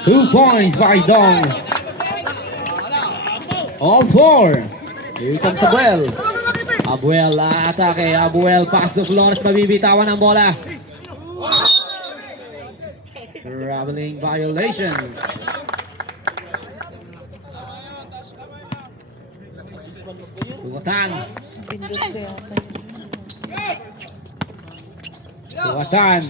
2 points by Dong. All 4. Here comes Abuel. Abuel atake. Abuel pass to Flores. Mabibitawan ang bola. Traveling violation. Tuwatan. Tuwatan.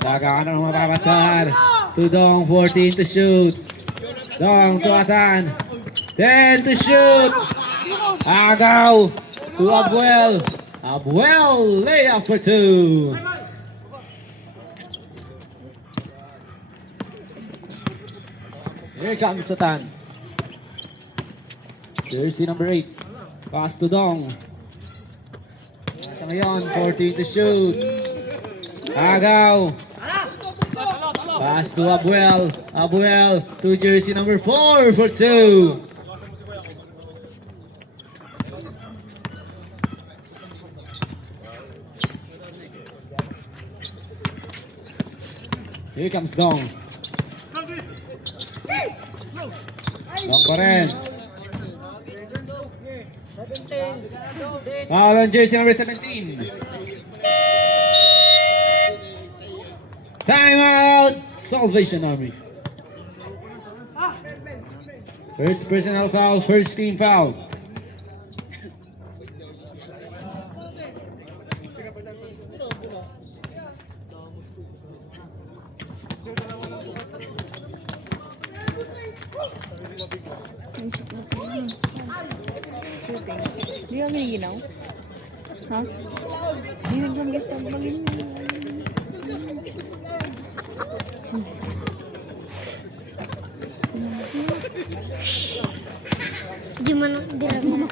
Dagaan ang mapapasar. To Dong, 14 to shoot. Dong, Tuwatan. 10 to shoot. Agaw to Abuel. Abuel, layup for 2. Here comes Satan. Jersey number 8. Pass to Dong. Nasa ngayon, 14 to shoot. Agaw. Pass to Abuel. Abuel to jersey number 4 for 2. Here comes Dong. Dong pa rin. Foul on jersey number 17. Timeout! Salvation Army. First personal foul, first team foul. Di kami ginaw? Ha? Di naglang guest ang bagay mo. Di man dirang mo.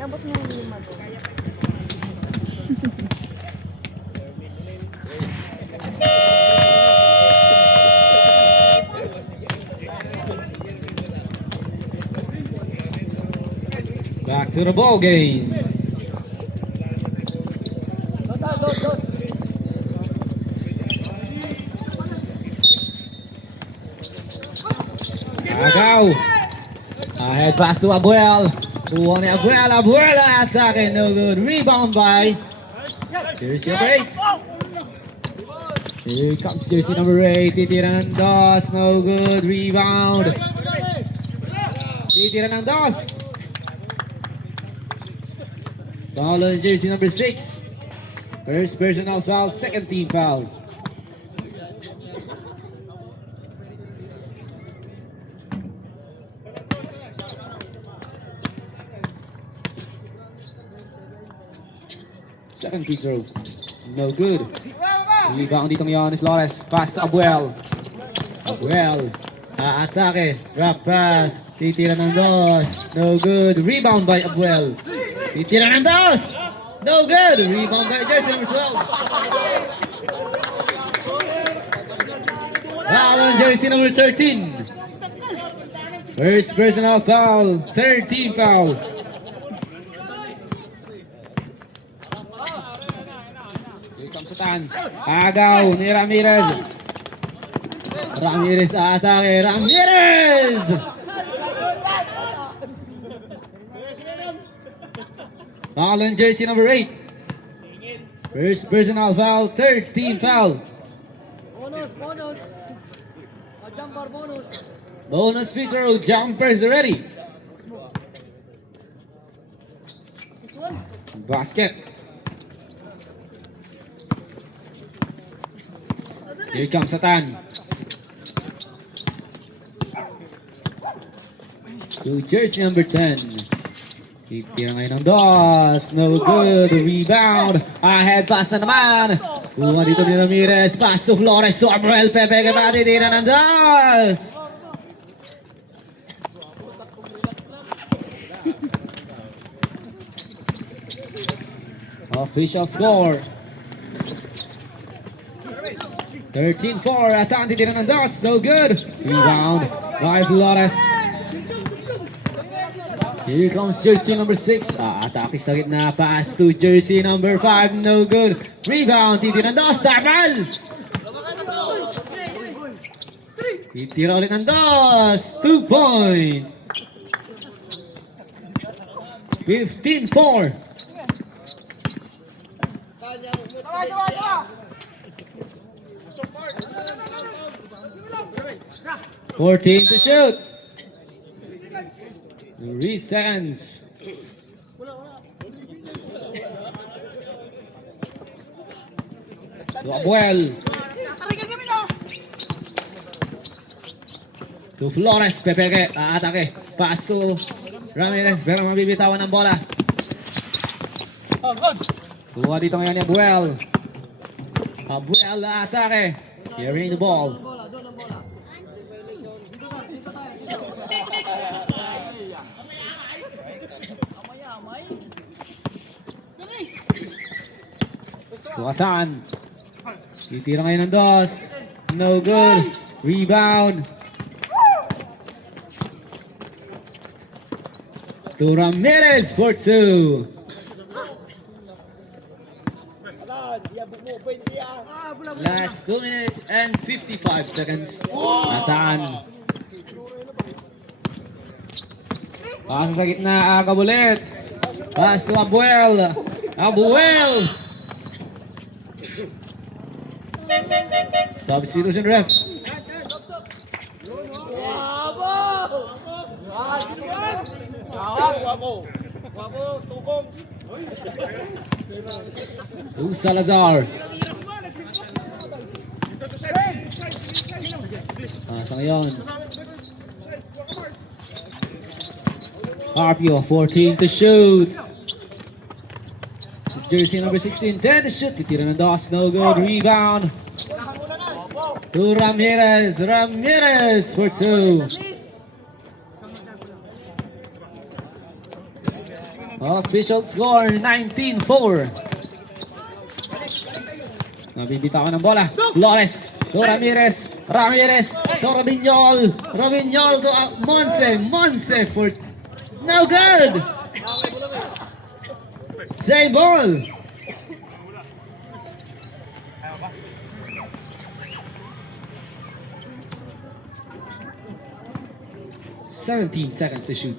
Abot mo yung lima to. Back to the ball game. Agaw. Ahead pass to Abuel. Kuha ni Abuel. Abuel atake. No good. Rebound by jersey number 8. Here comes jersey number 8. Titira ng dos. No good. Rebound. Titira ng dos. Foul on jersey number 6. First personal foul, second team foul. Second free throw. No good. Rebound dito ngayon ni Flores. Pass to Abuel. Abuel. Atake. Drop pass. Titira ng dos. No good. Rebound by Abuel. Titira ng dos. No good. Rebound by jersey number 12. Foul on jersey number 13. First personal foul. Third team foul. Here comes Satan. Agaw ni Ramirez. Ramirez atake. Ramirez! Foul on jersey number 8. First personal foul, third team foul. Bonus free throw, jumpers ready. Basket. Here comes Satan. To jersey number 10. Titira ngayon ng dos. No good. Rebound. Ahead pass na naman. Kuha dito ni Ramirez. Pass to Flores. Abuel Pepe ka pa. Titira ng dos. Official score. 13-4. Atang titira ng dos. No good. Rebound by Flores. Here comes jersey number 6. Atake sa gitna. Pass to jersey number 5. No good. Rebound. Titira ng dos. Tapal! Titira ulit ng dos. 2 point. 15-4. 14 to shoot. 3 seconds. To Abuel. To Flores. Pepeke. Atake. Pass to Ramirez. Pero mabibitawan ng bola. Kuha dito ngayon ni Abuel. Abuel atake. Carrying the ball. Tuatan. Titira ngayon ng dos. No good. Rebound. To Ramirez for 2. Last 2 minutes and 55 seconds. Tuatan. Pass sa gitna. Agab ulit. Pass to Abuel. Abuel. Substitution ref. To Salazar. Sa ngayon. Carpio, 14 to shoot. Jersey number 16, 10 to shoot. Titira ng dos, no good. Rebound. To Ramirez. Ramirez for 2. Official score, 19-4. Nabibitawan ng bola. Flores. To Ramirez. Ramirez. To Robiñol. Robiñol to Monse. Monse for... No good! Save ball! "17 seconds to shoot."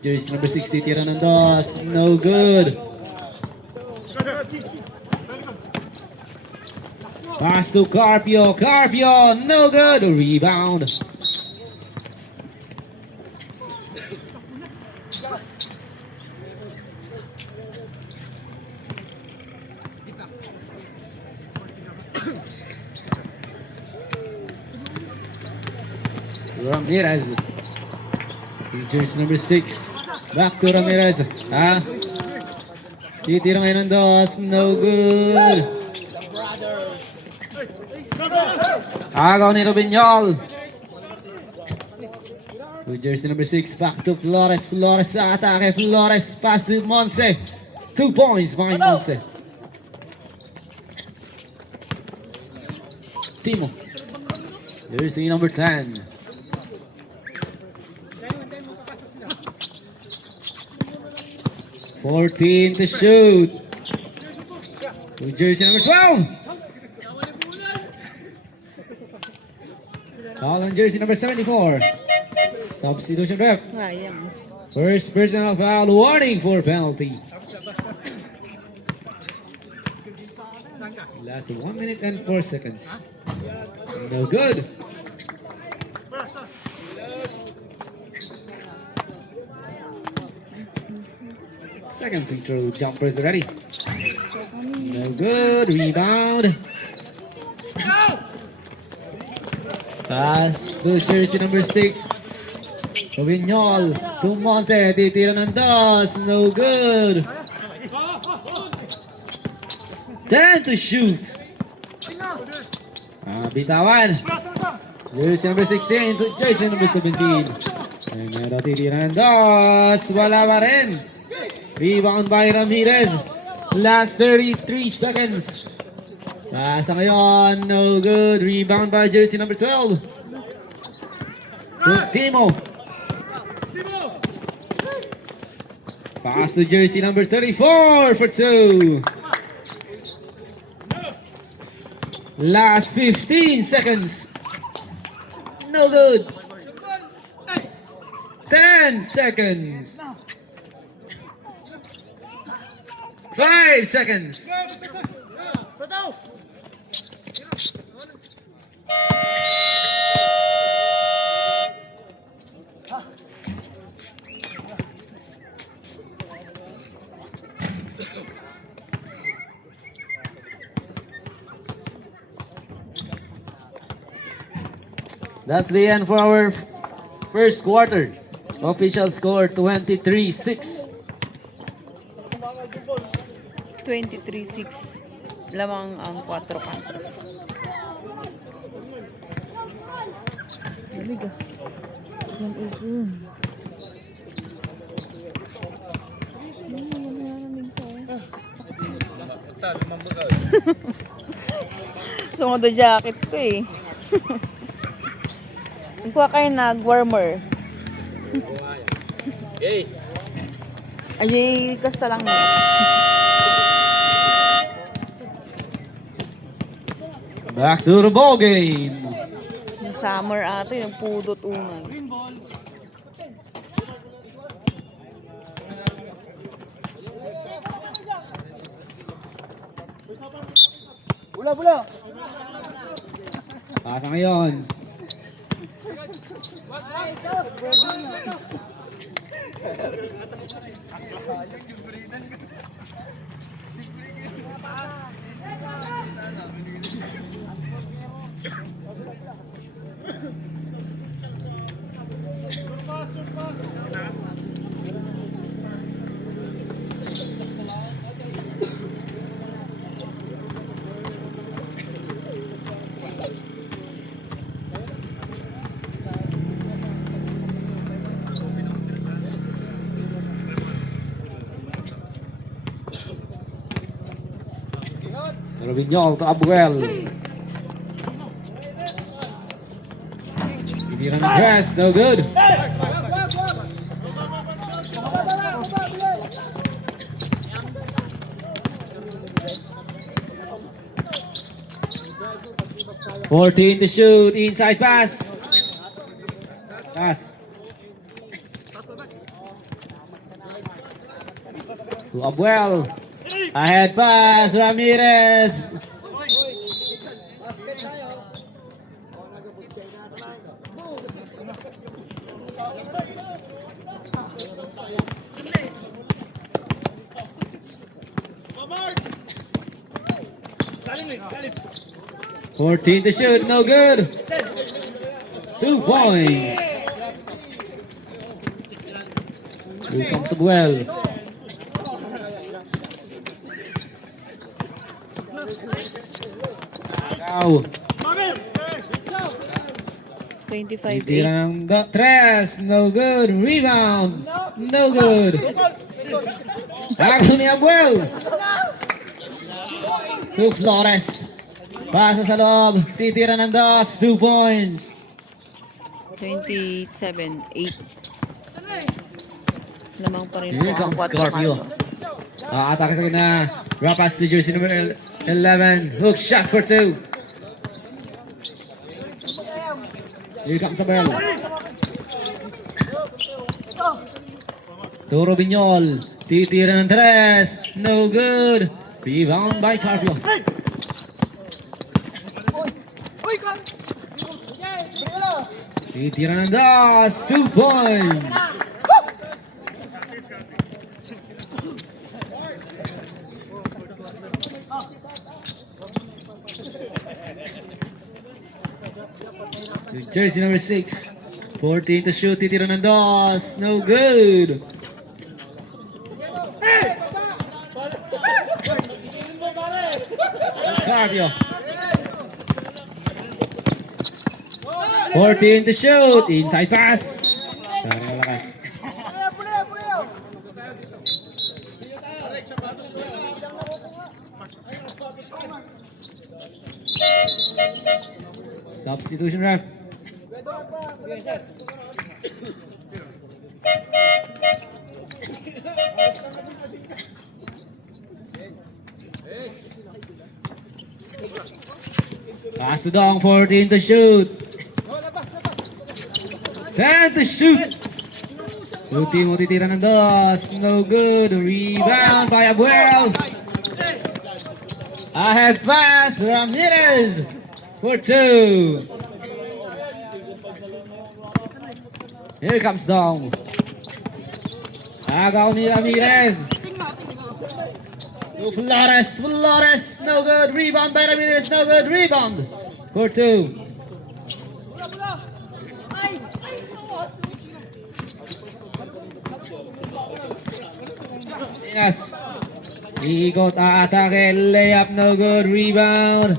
Jersey number 60, tira ng dos. No good. Pass to Carpio. Carpio, no good. Rebound. Ramirez. Jersey number 6. Back to Ramirez. Titira ngayon ng dos. No good. Agaw ni Robiñol. Jersey number 6. Back to Flores. Flores sa atake. Flores pass to Monse. 2 points behind Monse. Timo. Jersey number 10. "14 to shoot." New Jersey number 12. Foul on jersey number 74. Substitution ref. Sayang. First personal foul. Warning for penalty. Last 1 minute and 4 seconds. No good. Second free throw. Jumpers ready. No good. Rebound. Pass to jersey number 6. Robiñol to Monse. Titira ng dos. No good. 10 to shoot. Bitawan. Jersey number 16 to jersey number 17. And titira ng dos. Wala pa rin. Rebound by Ramirez. Last 33 seconds. Pasa ngayon. No good. Rebound by jersey number 12. To Timo. Pass to jersey number 34 for 2. Last 15 seconds. No good. 10 seconds. 5 seconds. That's the end for our first quarter. Official score 23-6. 23-6. Lamang ang 4 kantos. Lamig ah. Yan ugun. Sumundo jacket ko eh. Kuha kayo nag-warmer. Ay, kasta lang na. Back to the ball game. Yung summer ata, yung pudot unay. Pasa ngayon. Robinho to Abuel. Ibiran ng dress, no good. Fourteen to shoot, inside pass. Pass. To Abuel. Ahead pass, Ramirez. Fourteen to shoot, no good. 2 points. Here comes Abuel. Wow. 25-8. Tira ng tres, no good. Rebound, no good. Ako ni Abuel. To Flores. Pasa sa loob. Titira ng dos. 2 points. 27-8. Lamang pa rin Here po ang comes 4 Scorpio. kantos. Atake sa kanya. Drop pass to jersey number 11. Hook shot for 2. Here comes Abel. To Robiñol. Titira ng tres. No good. Rebound by Carpio. Titira ng dos. 2 points. Jersey number 6. 14 to shoot. Titira ng dos. No good. Carpio. 14 to shoot. Inside pass. Sorry, malakas. Substitution rep. Pass to Dong, 14 to shoot. 10 to shoot. Blue team titira ng dos. No good. Rebound by Abuel. Ahead pass, Ramirez for 2. Here comes Dong. Agaw ni Ramirez. To Flores, Flores, no good. Rebound by Ramirez, no good. Rebound for 2. Yes. Iikot, aatake, layup, no good, rebound.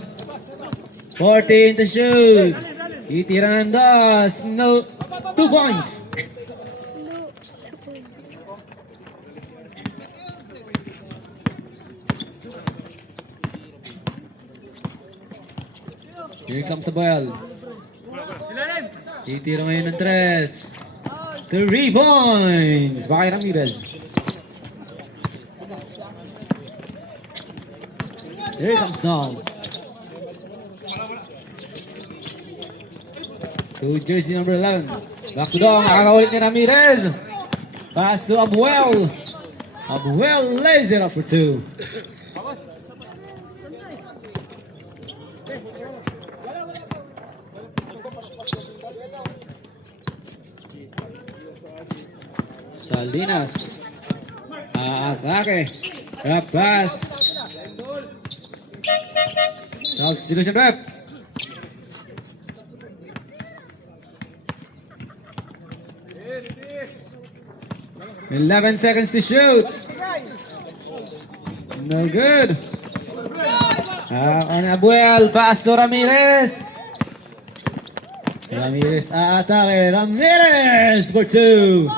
14 to shoot. Itira ng dos, no, 2 points. Here comes Abuel. Itira ngayon ng 3. 3 points. Bakay Ramirez. Here comes Dong. To jersey number 11. Back to Dong. Nakakaulit ni Ramirez. Pass to Abuel. Abuel lays it up for 2. Salinas. Atake. Up pass. Substitution rep. "11 seconds to shoot. No good. On Abuel, pass to Ramirez. Ramirez aatake. Ramirez for 2.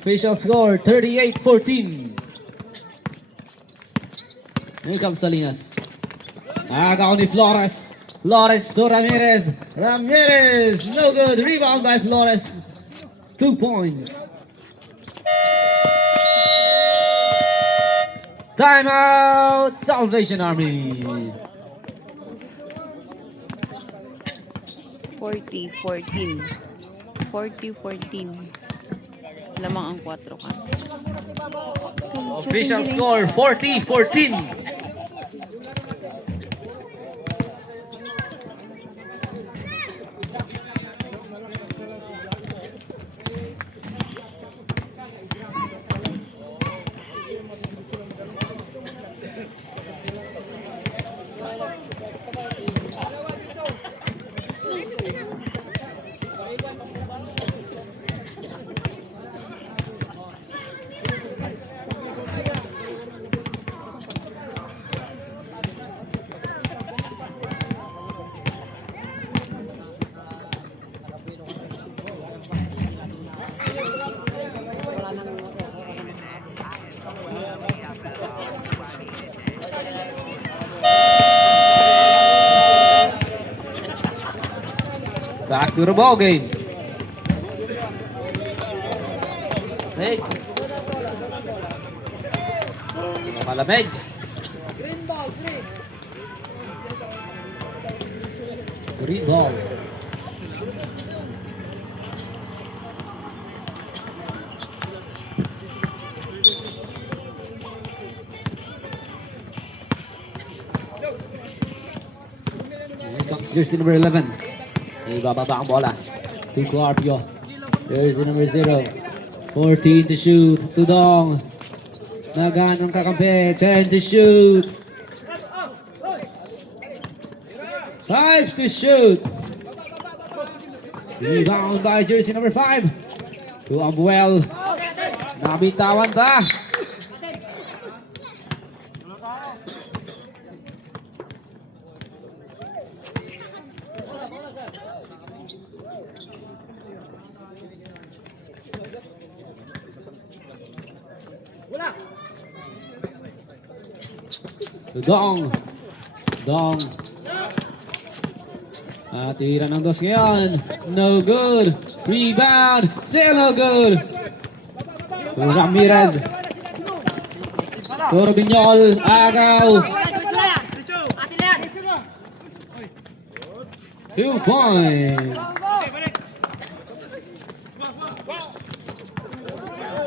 Official score, 38-14. Here comes Salinas. Agaw ni Flores. Flores to Ramirez. Ramirez, no good. Rebound by Flores. 2 points. Timeout, Salvation Army. 40-14. 40-14. Lamang ang 4 ka. Official score, 40-14. Back to the ball game. Hey. Malamig. Green ball. Here comes jersey number 11. Ibababa ang bola. To Carpio. There's the number 0. 14 to shoot. To Dong. Nagaan ng kakampi. 10 to shoot. 5 to shoot. Rebound by jersey number 5. To Abuel. Nabitawan pa. Dong. Dong. Tira ng dos ngayon. No good. Rebound. Still no good. To Ramirez. To Robinyol. Agaw. 2 points.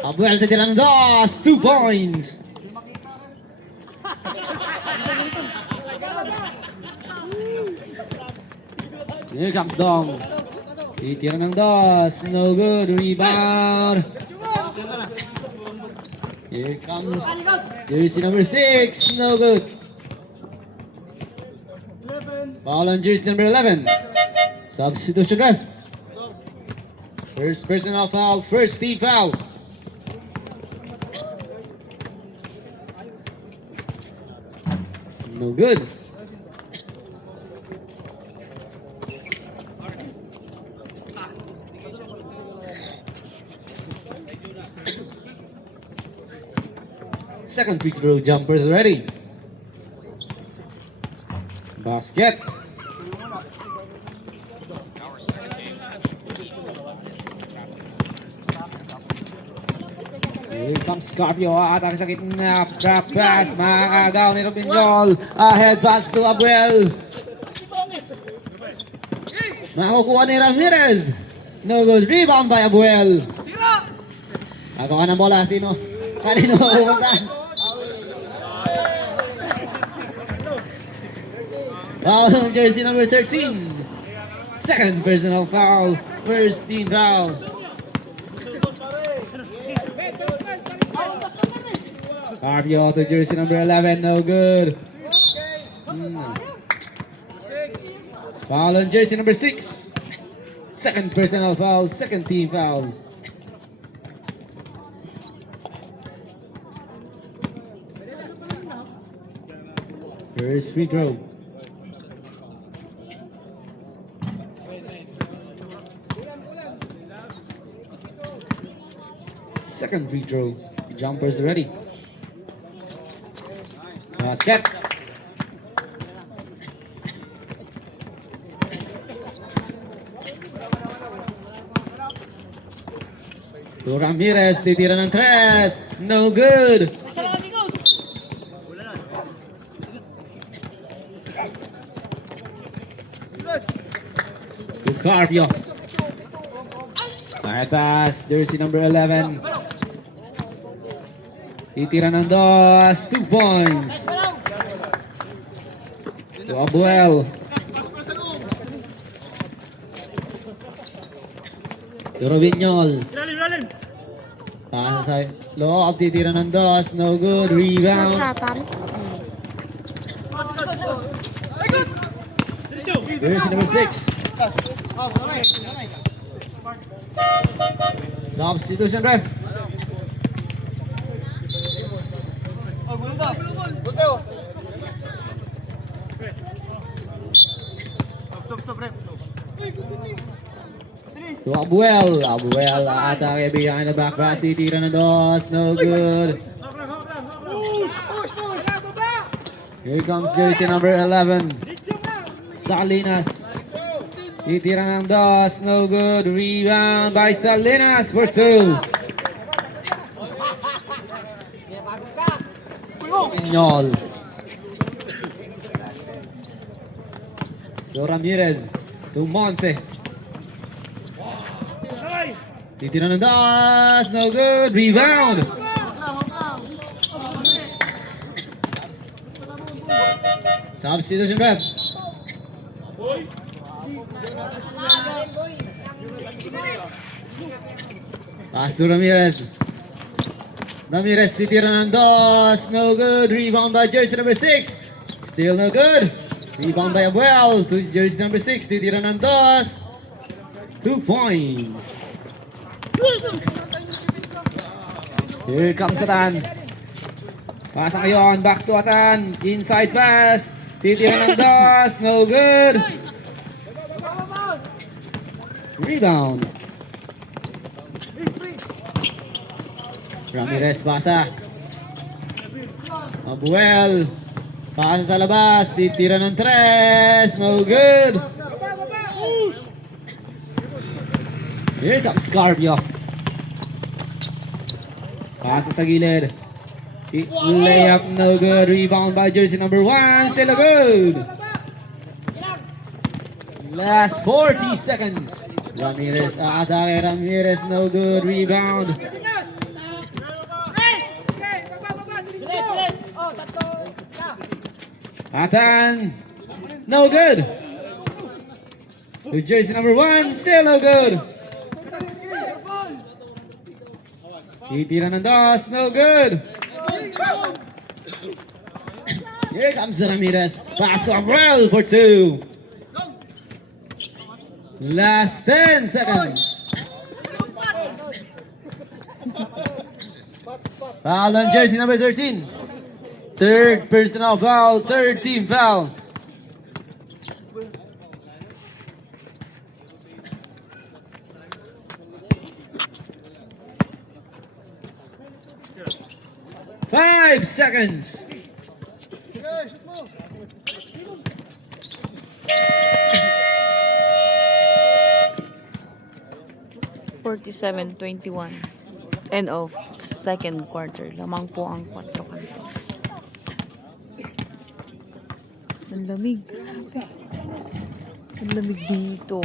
Abuel sa tira ng dos. 2 points. Here comes Dong. Titira ng dos. No good. Rebound. Here comes jersey number 6. No good. Foul on jersey number 11. Substitution ref. First personal foul. First team foul. No good. Second free throw jumpers ready. Basket. Here comes Scarpio. Atake sa gitna. Drop pass. Makakagaw ni Robinyol. Ahead pass to Abuel. Makukuha ni Ramirez. No good. Rebound by Abuel. Ako ka ng bola. Sino? Kanino pupunta? Foul on jersey number 13. Second personal foul. First team foul. Carpio to jersey number 11. No good. Foul on jersey number 6. Second personal foul. Second team foul. First free throw. Second free throw. Jumpers ready. Basket. To Ramirez, titira ng tres. No good. To Carpio. Nice pass. Jersey number 11. Titira ng dos. 2 points. To Abuel. To Robinyol. Pasa sa loob. Titira ng dos. No good. Rebound. Satan. Jersey number 6. Substitution ref. To Abuel. Abuel atake behind the back pass. Titira ng dos. No good. Here comes jersey number 11. Salinas. Titira ng dos. No good. Rebound by Salinas for 2. Inyol. To Ramirez. To Monse. Titira ng dos. No good. Rebound. Substitution ref. Pass to Ramirez. Ramirez titira ng dos. No good. Rebound by jersey number 6. Still no good. Rebound by Abuel to jersey number 6. Titira ng dos. 2 points. Here comes Atan. Pasa ngayon. Back to Atan. Inside pass. Titira ng dos. No good. Rebound. Ramirez pasa. Abuel. Pasa sa labas. Titira ng tres. No good. Here comes Carpio. Pasa sa gilid. Layup, no good. Rebound by jersey number 1. Still a good. Last 40 seconds. Ramirez, aatake. Ramirez, no good. Rebound. Atan, no good. With jersey number 1, still no good. Titira ng dos, no good. Here comes Ramirez. Pass to Abrel for 2. Last 10 seconds. Foul on jersey number 13. Third personal foul, third team foul. Five seconds. $47-21. End of second quarter. Lamang po ang 4 kantos. Ang lamig. Ang lamig dito.